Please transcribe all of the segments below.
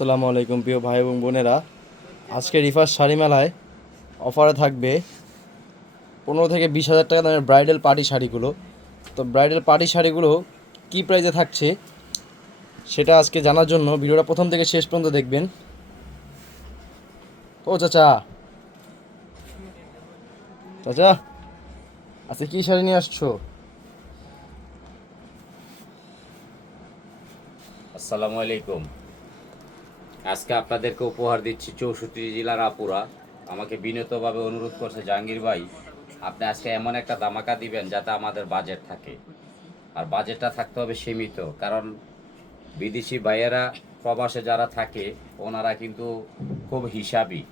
আসসালামু আলাইকুম প্রিয় ভাই এবং বোনেরা। আজকে রিফার শাড়ি মেলায় অফারে থাকবে 15 থেকে 20 হাজার টাকা দামের ব্রাইডাল পার্টি শাড়িগুলো। তো ব্রাইডাল পার্টি শাড়িগুলো কী প্রাইসে থাকছে সেটা আজকে জানার জন্য ভিডিওটা প্রথম থেকে শেষ পর্যন্ত দেখবেন। ও চাচা, চাচা আজকে কী শাড়ি নিয়ে আসছো? আসসালামু আলাইকুম। আজকে আপনাদেরকে উপহার দিচ্ছি 64 জেলার আপুরা। আমাকে বিনীতভাবে অনুরোধ করছে, জাহাঙ্গীর ভাই আপনি আজকে এমন একটা ধামাকা দিবেন যাতে আমাদের বাজেট থাকে। আর বাজেটটা থাকতে হবে সীমিত, কারণ বিদেশি ভাইয়েরা প্রবাসে যারা থাকে ওনারা কিন্তু খুব হিসাবি।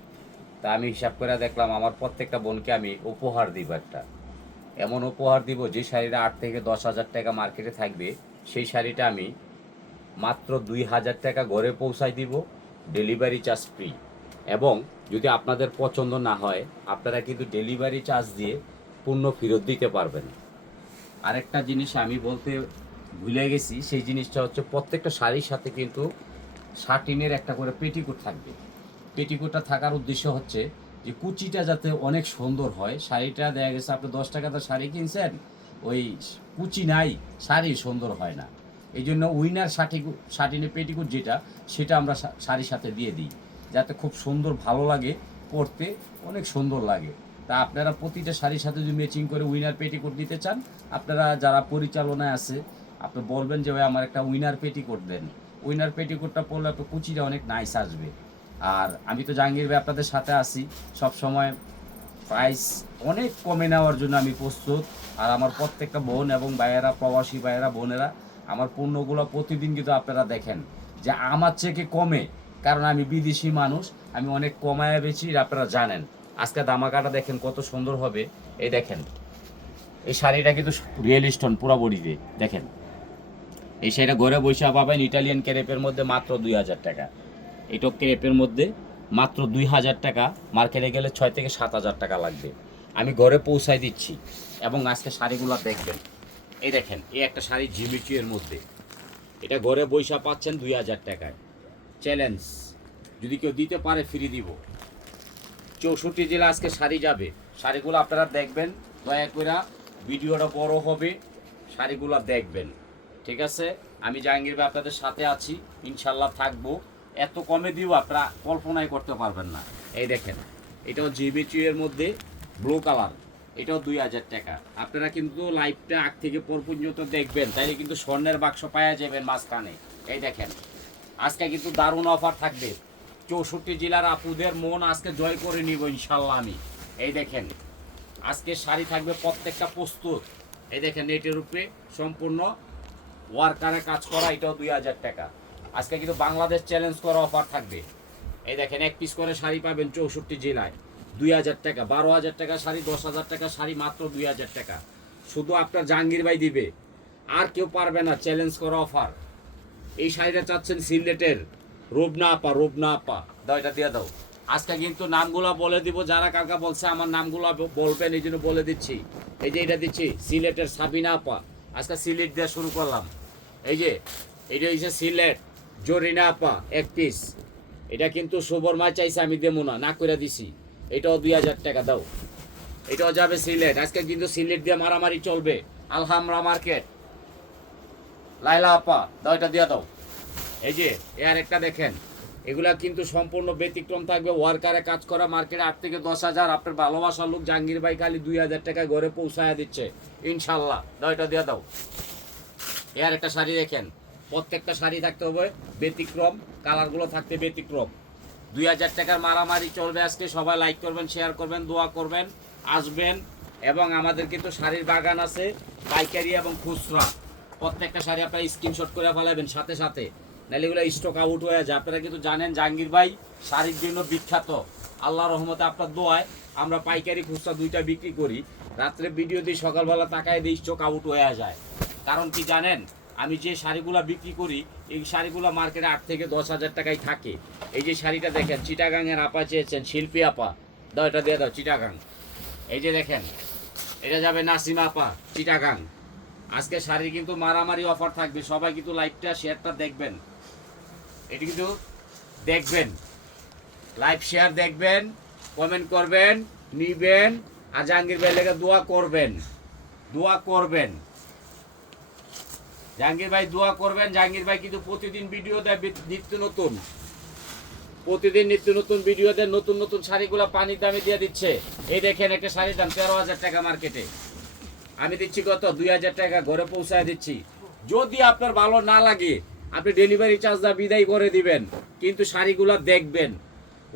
তা আমি হিসাব করে দেখলাম আমার প্রত্যেকটা বোনকে আমি উপহার দিব একটা এমন উপহার দিব যে শাড়িটা 8 থেকে 10 হাজার টাকা মার্কেটে থাকবে, সেই শাড়িটা আমি মাত্র 2,000 টাকা ঘরে পৌঁছায় দিব, ডেলিভারি চার্জ ফ্রি। এবং যদি আপনাদের পছন্দ না হয় আপনারা কিন্তু ডেলিভারি চার্জ দিয়ে পণ্য ফেরত দিতে পারবেন। আরেকটা জিনিস আমি বলতে ভুলে গেছি, সেই জিনিসটা হচ্ছে প্রত্যেকটা শাড়ির সাথে কিন্তু শার্টিনের একটা করে পেটিকোট থাকবে। পেটিকোটটা থাকার উদ্দেশ্য হচ্ছে যে কুচিটা যাতে অনেক সুন্দর হয়। শাড়িটা দেখা গেছে আপনি 10 টাকাতে শাড়ি কিনছেন, ওই কুচি নাই, শাড়ি সুন্দর হয় না। এই জন্য উইনার শার্টিনের পেটিকোট যেটা, সেটা আমরা শাড়ির সাথে দিয়ে দিই, যাতে খুব সুন্দর ভালো লাগে, পরতে অনেক সুন্দর লাগে। তা আপনারা প্রতিটা শাড়ির সাথে যদি ম্যাচিং করে উইনার পেটিকোট দিতে চান, আপনারা যারা পরিচালনায় আছে আপনি বলবেন যে ভাই আমার একটা উইনার পেটিকোট দেন। উইনার পেটিকোটটা পরলে আপনার কুচিটা অনেক নাইস আসবে। আর আমি তো জাহাঙ্গীর ভাই আপনাদের সাথে আছি সব সময়, প্রাইস অনেক কমে নেওয়ার জন্য আমি প্রস্তুত। আর আমার প্রত্যেকটা বোন এবং ভাইয়েরা, প্রবাসী ভাইয়েরা বোনেরা, আমার পণ্যগুলো প্রতিদিন কিন্তু আপনারা দেখেন যে আমার থেকে কমে, কারণ আমি বিদেশি মানুষ, আমি অনেক কমায় বেচি, আপনারা জানেন। আজকে দামাকাটা দেখেন কত সুন্দর হবে। এই দেখেন, এই শাড়িটা কিন্তু রিয়েল স্টোন পুরো বডিতে দেখেন। এই শাড়িটা ঘরে বসে পাবেন ইটালিয়ান ক্রেপের মধ্যে মাত্র 2,000 টাকা। এটা ক্রেপের মধ্যে মাত্র 2,000 টাকা, মার্কেটে গেলে 6 থেকে 7 হাজার টাকা লাগবে। আমি ঘরে পৌঁছায় দিচ্ছি। এবং আজকে শাড়িগুলো দেখবেন, এই দেখেন, এই একটা শাড়ি জিমিচুয়ের মধ্যে, এটা ঘরে বৈশা পাচ্ছেন 2,000 টাকায়। চ্যালেঞ্জ, যদি কেউ দিতে পারে ফ্রি দিব। 64 জেলা আজকে শাড়ি যাবে। শাড়িগুলো আপনারা দেখবেন, দয়া করে ভিডিওটা বড় হবে, শাড়িগুলো দেখবেন, ঠিক আছে? আমি জাহাঙ্গীর ভাই আপনাদের সাথে আছি, ইনশাল্লাহ থাকবো। এত কমে দিব আপনারা কল্পনাই করতে পারবেন না। এই দেখেন, এটাও জিবিচুয়ের মধ্যে ব্লু কালার, এটাও 2,000 টাকা। আপনারা কিন্তু লাইভটা আগ থেকে পর পর্যন্ত দেখবেন, তাইলে কিন্তু স্বর্ণের বাক্স পাওয়া যাবেন মাঝখানে। এই দেখেন, আজকে কিন্তু দারুণ অফার থাকবে। 64 জেলার আপুদের মন আজকে জয় করে নিব ইনশাল্লাহ আমি। এই দেখেন, আজকে শাড়ি থাকবে প্রত্যেকটা প্রস্তুত। এই দেখেন, নেটের উপরে সম্পূর্ণ ওয়ার্কারে কাজ করা, এটাও 2,000 টাকা। আজকে কিন্তু বাংলাদেশ চ্যালেঞ্জ করা অফার থাকবে। এই দেখেন, এক পিস করে শাড়ি পাবেন 64 জেলায় 2,000 টাকা। 12,000 টাকা শাড়ি, 10,000 টাকা শাড়ি, মাত্র 2,000 টাকা। শুধু আপনার জাহাঙ্গীর ভাই দিবে, আর কেউ পারবে না। চ্যালেঞ্জ করা অফার। এই শাড়িটা চাচ্ছেন সিলেটের রুবনা আপা, রুবনা আপা, দাও এটা দিয়ে দাও। আজকে কিন্তু নামগুলো বলে দিব, যারা কাকা বলছে আমার নামগুলো বলবেন, এই জন্য বলে দিচ্ছি। এই যে এটা দিচ্ছি সিলেটের সাবিনা আপা, আজকে সিলেট দেওয়া শুরু করলাম। এই যে এটা হচ্ছে সিলেট জরিনা আপা, এক পিস। এটা কিন্তু সুবর্মা চাইছে, আমি দেবো না, না করে দিছি। এটাও 2,000 টাকা দাও। এটাও যাবে সিলেট। আজকে কিন্তু সিলেট দিয়ে মারামারি চলবে। আলহামরা মার্কেট, লাইলা আপা, দাও এটা দিয়ে দাও। এই যে এর একটা দেখেন, এগুলা কিন্তু সম্পূর্ণ ব্যতিক্রম থাকবে, ওয়ার্কারে কাজ করা, মার্কেটে 8 থেকে 10 হাজার। আপনার ভালোবাসার লোক জাহাঙ্গীর ভাই খালি 2,000 টাকায় ঘরে পৌঁছায় দিচ্ছে ইনশাল্লাহ। দাও এটা দিয়ে দাও। এর একটা শাড়ি দেখেন, প্রত্যেকটা শাড়ি থাকতে হবে ব্যতিক্রম, কালারগুলো থাকতে ব্যতিক্রম। 2,000 টাকার মারামারি চলবে আজকে। সবাই লাইক করবেন, শেয়ার করবেন, দোয়া করবেন, আসবেন। এবং আমাদের কিন্তু শাড়ির বাগান আছে, পাইকারি এবং খুচরা। প্রত্যেকটা শাড়ি আপনারা স্ক্রিনশট করে ফেলাবেন সাথে সাথে, নাহলে এগুলো স্টক আউট হয়ে যায়। আপনারা কিন্তু জানেন জাহাঙ্গীর ভাই শাড়ির জন্য বিখ্যাত। আল্লাহ রহমতে আপনার দোয়ায় আমরা পাইকারি খুচরা দুইটা বিক্রি করি। রাত্রে ভিডিও দিই, সকালবেলা তাকায় দিই, স্টক আউট হয়ে যায়। কারণ কি জানেন, আমি যে শাড়িগুলো বিক্রি করি, এই শাড়িগুলো মার্কেটে 8 থেকে 10 হাজার টাকায় থাকে। এই যে শাড়িটা দেখেন, চিটাগাংয়ের আপা চেয়েছেন, শিল্পী আপা, দাও এটা দিয়ে দাও, চিটাগাং। এই যে দেখেন, এটা যাবে নাসিমা আপা, চিটাগাং। আজকে শাড়ির কিন্তু মারামারি অফার থাকবে, সবাই কিন্তু লাইভটা শেয়ারটা দেখবেন। এটি কিন্তু দেখবেন, লাইভ শেয়ার দেখবেন, কমেন্ট করবেন, নিবেন, আর জাহাঙ্গীর ভাই লেগে দোয়া করবেন, দোয়া করবেন। জাহাঙ্গীর ভাই দোয়া করবেন। জাহাঙ্গীর ভাই কিন্তু প্রতিদিন ভিডিও দেয় নিত্য নতুন, প্রতিদিন নিত্য নতুন ভিডিও দেয়, নতুন নতুন শাড়িগুলো পানির দামে দিয়ে দিচ্ছে। এই দেখেন একটা শাড়ির দাম 13,000 টাকা মার্কেটে, আমি দিচ্ছি কত 2,000 টাকা, ঘরে পৌঁছায় দিচ্ছি। যদি আপনার ভালো না লাগে আপনি ডেলিভারি চার্জটা বিদায় করে দিবেন, কিন্তু শাড়িগুলো দেখবেন।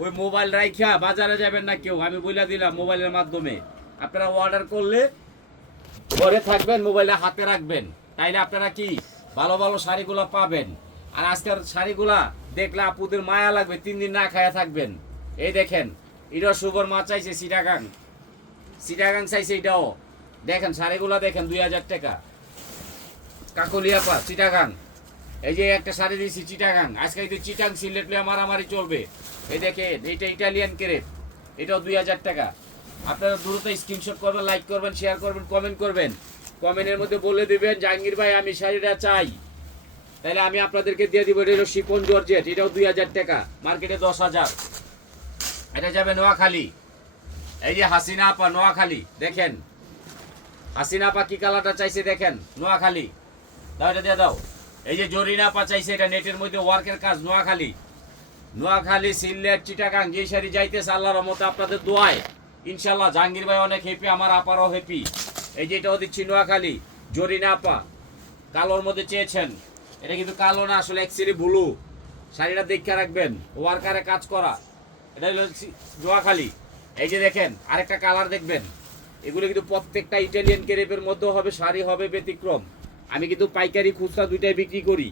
ওই মোবাইল রাইখা বাজারে যাবেন না কেউ, আমি বলে দিলাম মোবাইলের মাধ্যমে আপনারা অর্ডার করলে ঘরে থাকবেন, মোবাইলে হাতে রাখবেন, তাইলে আপনারা কি ভালো ভালো শাড়িগুলো পাবেন। আর আজকের শাড়িগুলা দেখলে আপুদের মায়া লাগবে, 3 দিন না খায়া থাকবেন। এই দেখেন, এটাও শুভর মা চাইছে চিটাগাং, চিটাগাং চাইছে এটাও। দেখেন শাড়িগুলা দেখেন 2,000 টাকা, কাকলিয়া পা চিটাগাং। এই যে একটা শাড়ি দিয়েছি চিটাগাং, আজকে যদি চিটাং সিলেট লিয়ে মারামারি চলবে। এই দেখেন এইটা ইটালিয়ান ক্রেপ, এটাও 2,000 টাকা। আপনারা দ্রুত স্ক্রিনশট করবেন, লাইক করবেন, শেয়ার করবেন, কমেন্ট করবেন। কমেন্টের মধ্যে বলে দিবেন জাহাঙ্গীর ভাই আমি শাড়িটা চাই, তাহলে আমি আপনাদেরকে দিয়ে দিব। এটা হলো শিফন জর্জেট, এটাও 2,000 টাকা, মার্কেটে 10,000। এটা যাবে নোয়াখালী। এই যে হাসিনা আপা নোয়াখালী, দেখেন হাসিনা আপা কি কালারটা চাইছে দেখেন, নোয়াখালী। দাও এটা দিয়ে দাও। এই যে জরিনা আপা চাইছে, এটা নেটের মধ্যে ওয়ার্কের কাজ, নোয়াখালী। নোয়াখালী, সিলেট, চিটাগাং যেই শাড়ি যাইতেছে আল্লাহর রহমতে আপনাদের দোয়ায় ইনশাল্লাহ জাহাঙ্গীর ভাই অনেক হ্যাপি, আমার আপারও হ্যাপি। এই যে এটাও দিচ্ছি নোয়াখালী, জরিনা আপা কালোর মধ্যে চেয়েছেন, এটা কিন্তু কালো না, আসলে অ্যাকচুয়ালি ব্লু। শাড়িটা দেখে রাখবেন, ওয়ার্কারে কাজ করা, এটা হলো নোয়াখালী। এই যে দেখেন আরেকটা কালার দেখবেন, এগুলো কিন্তু প্রত্যেকটা ইটালিয়ান ক্রেপের মধ্যেও হবে, শাড়ি হবে ব্যতিক্রম। আমি কিন্তু পাইকারি খুচরা দুইটাই বিক্রি করি।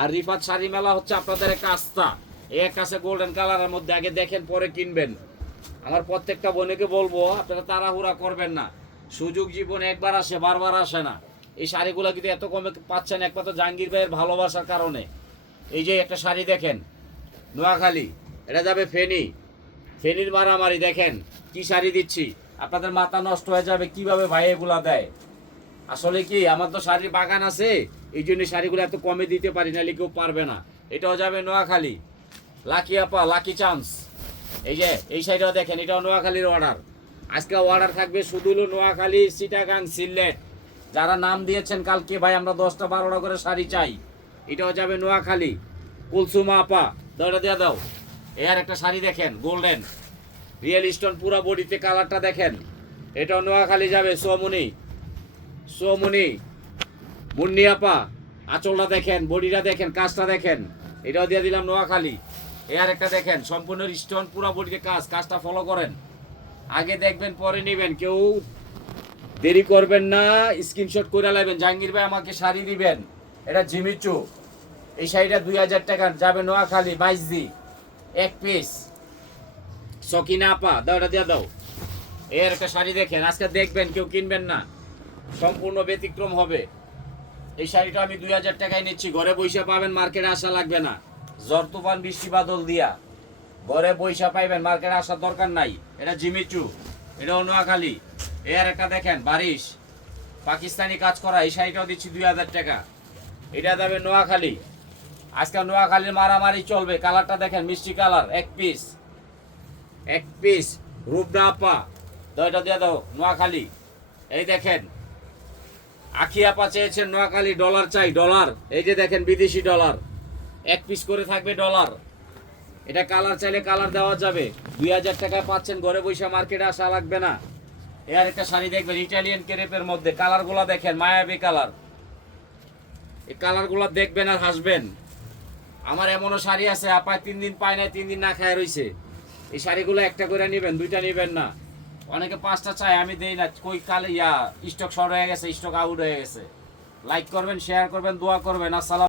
আর রিফাত শাড়ি মেলা হচ্ছে আপনাদের একটা আস্থা। এই এক কাছে গোল্ডেন কালারের মধ্যে, আগে দেখেন পরে কিনবেন। আমার প্রত্যেকটা বোনকে বলবো আপনারা তাড়াহুড়া করবেন না, সুযোগ জীবনে একবার আসে, বারবার আসে না। এই শাড়িগুলো কিন্তু এত কমে পাচ্ছেন একমাত্র জাহাঙ্গীর ভাইয়ের ভালোবাসার কারণে। এই যে একটা শাড়ি দেখেন নোয়াখালী, এটা যাবে ফেনী, ফেনীর মারামারি। দেখেন কি শাড়ি দিচ্ছি, আপনাদের মাথা নষ্ট হয়ে যাবে কিভাবে ভাই এগুলা দেয়। আসলে কি আমার তো শাড়ির বাগান আছে, এই জন্য শাড়িগুলো এত কমে দিতে পারি না, কেউ পারবে না। এটাও যাবে নোয়াখালী, লাকি আপা লাকি চান্স। এই যে এই শাড়িটাও দেখেন, এটাও নোয়াখালীর অর্ডার। আজকে অর্ডার থাকবে শুধু হলো নোয়াখালী, চিটাগাং, সিলেট। যারা নাম দিয়েছেন কালকে ভাই আমরা 10টা 12টা করে শাড়ি চাই, এটাও যাবে নোয়াখালী। কুলসুমা আপা দৌড়া দিয়ে দাও। এর একটা শাড়ি দেখেন গোল্ডেন রিয়েল স্টোন পুরো বডিতে, কালারটা দেখেন, এটাও নোয়াখালী যাবে। সোমনি, সোমনি, মুন্নি আপা আঁচলটা দেখেন, বডিটা দেখেন, কাজটা দেখেন, এটাও দিয়ে দিলাম নোয়াখালী। এর একটা দেখেন সম্পূর্ণ স্টোন পুরো বডিতে কাজ, কাজটা ফলো করেন, আগে দেখবেন পরে নেবেন, কেউ দেরি করবেন না, স্ক্রিনশট করে নেবেন। জাহাঙ্গীর ভাই আমাকে শাড়ি দিবেন, এটা জিমিচু। এই শাড়িটা 2,000 টাকা যাবে নোয়াখালী, 22 এক পিস। সকিনা আপা দাও, এটা দিয়ে দাও। এর একটা শাড়ি দেখেন, আজকে দেখবেন কেউ কিনবেন না, সম্পূর্ণ ব্যতিক্রম হবে। এই শাড়িটা আমি 2,000 টাকায় নিচ্ছি, ঘরে বৈশা পাবেন, মার্কেটে আসা লাগবে না। ঝড় তুফান বৃষ্টি বাদল দিয়া ঘরে বৈশা পাইবেন, মার্কেটে আসার দরকার নাই। এটা জিমিচু, এটা নোয়াখালী। এর একটা দেখেন বারিশ, পাকিস্তানি কাজ করা, এই শাড়িটাও দিচ্ছি 2,000 টাকা, এটা যাবে নোয়াখালী। আজকে নোয়াখালীর মারামারি চলবে, কালারটা দেখেন মিষ্টি কালার, এক পিস, এক পিস। রূপনা আপা দাও, এটা দিয়ে দাও নোয়াখালী। এই দেখেন আখি আপা চেয়েছেন নোয়াখালী, ডলার চাই, ডলার। এই যে দেখেন বিদেশি ডলার, এক পিস করে থাকবে ডলার। এটা কালার চাইলে কালার দেওয়া যাবে, 2,000 টাকায় পাচ্ছেন, ঘরে বৈশা মার্কেটে আসা লাগবে না। এর একটা শাড়ি দেখবেন ইটালিয়ান ক্রেপের মধ্যে, কালারগুলো দেখেন মায়াবী কালার। এই কালারগুলো দেখবেন আর হাসবেন। আমার এমনও শাড়ি আছে আপা 3 দিন পায় নাই, 3 দিন না খায় রইছে। এই শাড়িগুলো একটা করে নেবেন, 2টা নেবেন না। অনেকে 5টা চায়, আমি দেই না, কই কালে স্টক শর্ট হয়ে গেছে, স্টক আউট হয়ে গেছে। লাইক করবেন, শেয়ার করবেন, দোয়া করবেন। আসসালাম।